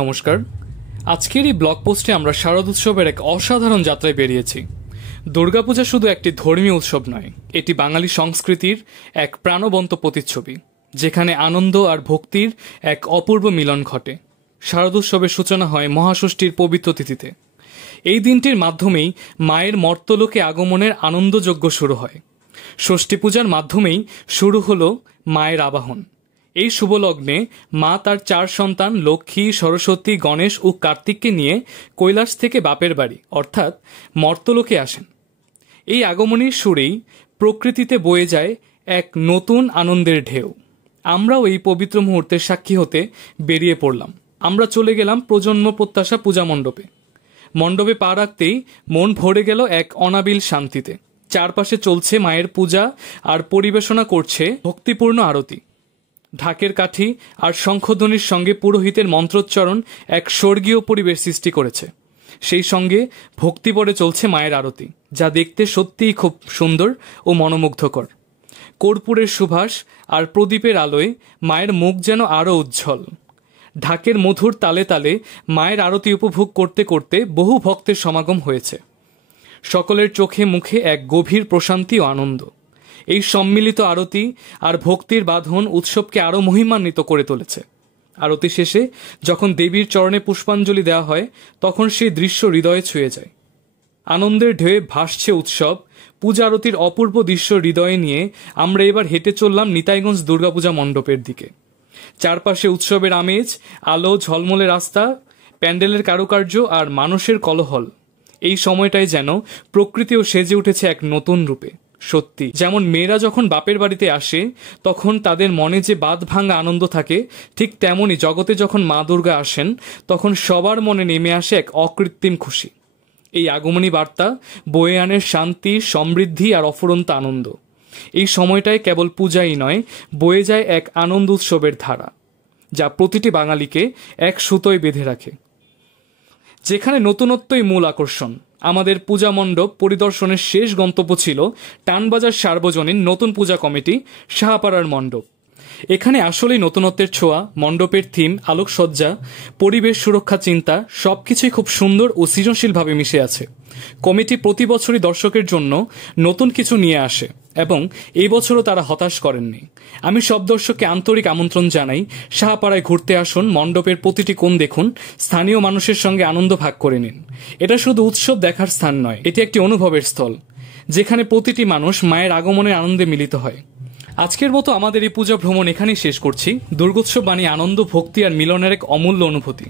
নমস্কার। আজকের এই ব্লগ পোস্টে আমরা শারদোৎসবের এক অসাধারণ যাত্রায় বেরিয়েছি। দুর্গাপূজা শুধু একটি ধর্মীয় উৎসব নয়, এটি বাঙালি সংস্কৃতির এক প্রাণবন্ত প্রতিচ্ছবি, যেখানে আনন্দ আর ভক্তির এক অপূর্ব মিলন ঘটে। শারদোৎসবের সূচনা হয় মহাষষ্ঠীর পবিত্র তিথিতে। এই দিনটির মাধ্যমেই মায়ের মর্তলোকে আগমনের আনন্দযজ্ঞ শুরু হয়। ষষ্ঠী পূজার মাধ্যমেই শুরু হলো মায়ের আবাহন। এই শুভলগ্নে মা তার 4 সন্তান লক্ষ্মী, সরস্বতী, গণেশ ও কার্তিককে নিয়ে কৈলাস থেকে বাপের বাড়ি অর্থাৎ মর্তলোকে আসেন। এই আগমনের সুরেই প্রকৃতিতে বয়ে যায় এক নতুন আনন্দের ঢেউ। আমরাও এই পবিত্র মুহূর্তের সাক্ষী হতে বেরিয়ে পড়লাম। আমরা চলে গেলাম প্রজন্ম প্রত্যাশা পূজা মণ্ডপে। মণ্ডপে পা রাখতেই মন ভরে গেল এক অনাবিল শান্তিতে। চারপাশে চলছে মায়ের পূজা আর পরিবেশনা করছে ভক্তিপূর্ণ আরতি। ঢাকের কাঠি আর শঙ্খধ্বনির সঙ্গে পুরোহিতের মন্ত্রোচ্চারণ এক স্বর্গীয় পরিবেশ সৃষ্টি করেছে। সেই সঙ্গে ভক্তিভরে চলছে মায়ের আরতি, যা দেখতে সত্যিই খুব সুন্দর ও মনোমুগ্ধকর। কর্পূরের সুবাস আর প্রদীপের আলোয় মায়ের মুখ যেন আরও উজ্জ্বল। ঢাকের মধুর তালে তালে মায়ের আরতি উপভোগ করতে করতে বহু ভক্তের সমাগম হয়েছে। সকলের চোখে মুখে এক গভীর প্রশান্তি ও আনন্দ। এই সম্মিলিত আরতি আর ভক্তির বাঁধন উৎসবকে আরও মহিমান্বিত করে তুলেছে। আরতি শেষে যখন দেবীর চরণে পুষ্পাঞ্জলি দেওয়া হয়, তখন সেই দৃশ্য হৃদয়ে ছুঁয়ে যায়। আনন্দের ঢেউয়ে ভাসছে উৎসব। পূজা আরতির অপূর্ব দৃশ্য হৃদয়ে নিয়ে আমরা এবার হেঁটে চললাম নিতাইগঞ্জ দুর্গাপূজা মণ্ডপের দিকে। চারপাশে উৎসবের আমেজ, আলো ঝলমলে রাস্তা, প্যান্ডেলের কারুকার্য আর মানুষের কোলাহল। এই সময়টায় যেন প্রকৃতিও সেজে উঠেছে এক নতুন রূপে। সত্যি, যেমন মেয়েরা যখন বাপের বাড়িতে আসে তখন তাদের মনে যে বাঁধ ভাঙা আনন্দ থাকে, ঠিক তেমনই জগতে যখন মা দুর্গা আসেন তখন সবার মনে নেমে আসে এক অকৃত্রিম খুশি। এই আগমনী বার্তা বয়ে আনে শান্তি, সমৃদ্ধি আর অফুরন্ত আনন্দ। এই সময়টায় কেবল পূজাই নয়, বয়ে যায় এক আনন্দ উৎসবের ধারা, যা প্রতিটি বাঙালিকে এক সুতোয় বেঁধে রাখে। যেখানে নতুনত্বই মূল আকর্ষণ, আমাদের পূজা মণ্ডপ পরিদর্শনের শেষ গন্তব্য ছিল টানবাজার সার্বজনীন নতুন পূজা কমিটি সাহাপাড়ার মণ্ডপ। এখানে আসলেই নতুনত্বের ছোঁয়া, মণ্ডপের থিম, আলোকসজ্জা, পরিবেশ সুরক্ষা চিন্তা সবকিছুই খুব সুন্দর ও সৃজনশীলভাবে মিশে আছে। কমিটি প্রতি বছরই দর্শকের জন্য নতুন কিছু নিয়ে আসে এবং এই বছরও তারা হতাশ করেননি। আমি সব দর্শককে আন্তরিক আমন্ত্রণ জানাই, সাহাপাড়ায় ঘুরতে আসুন, মণ্ডপের প্রতিটি কোণ দেখুন, স্থানীয় মানুষের সঙ্গে আনন্দ ভাগ করে নিন। এটা শুধু উৎসব দেখার স্থান নয়, এটি একটি অনুভবের স্থল, যেখানে প্রতিটি মানুষ মায়ের আগমনের আনন্দে মিলিত হয়। আজকের মতো আমাদের এই পূজা ভ্রমণ এখানেই শেষ করছি। দুর্গোৎসব মানে আনন্দ, ভক্তি আর মিলনের এক অমূল্য অনুভূতি।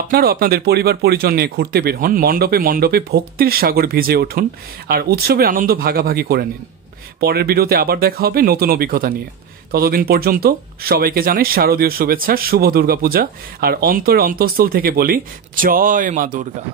আপনারাও আপনাদের পরিবার পরিজন নিয়ে ঘুরতে বের হন, মণ্ডপে মণ্ডপে ভক্তির সাগর ভিজে উঠুন আর উৎসবের আনন্দ ভাগাভাগি করে নিন। পরের ভিডিওতে আবার দেখা হবে নতুন অভিজ্ঞতা নিয়ে। ততদিন পর্যন্ত সবাইকে জানাই শারদীয় শুভেচ্ছা, শুভ দুর্গাপূজা, আর অন্তরের অন্তঃস্থল থেকে বলি জয় মা দুর্গা।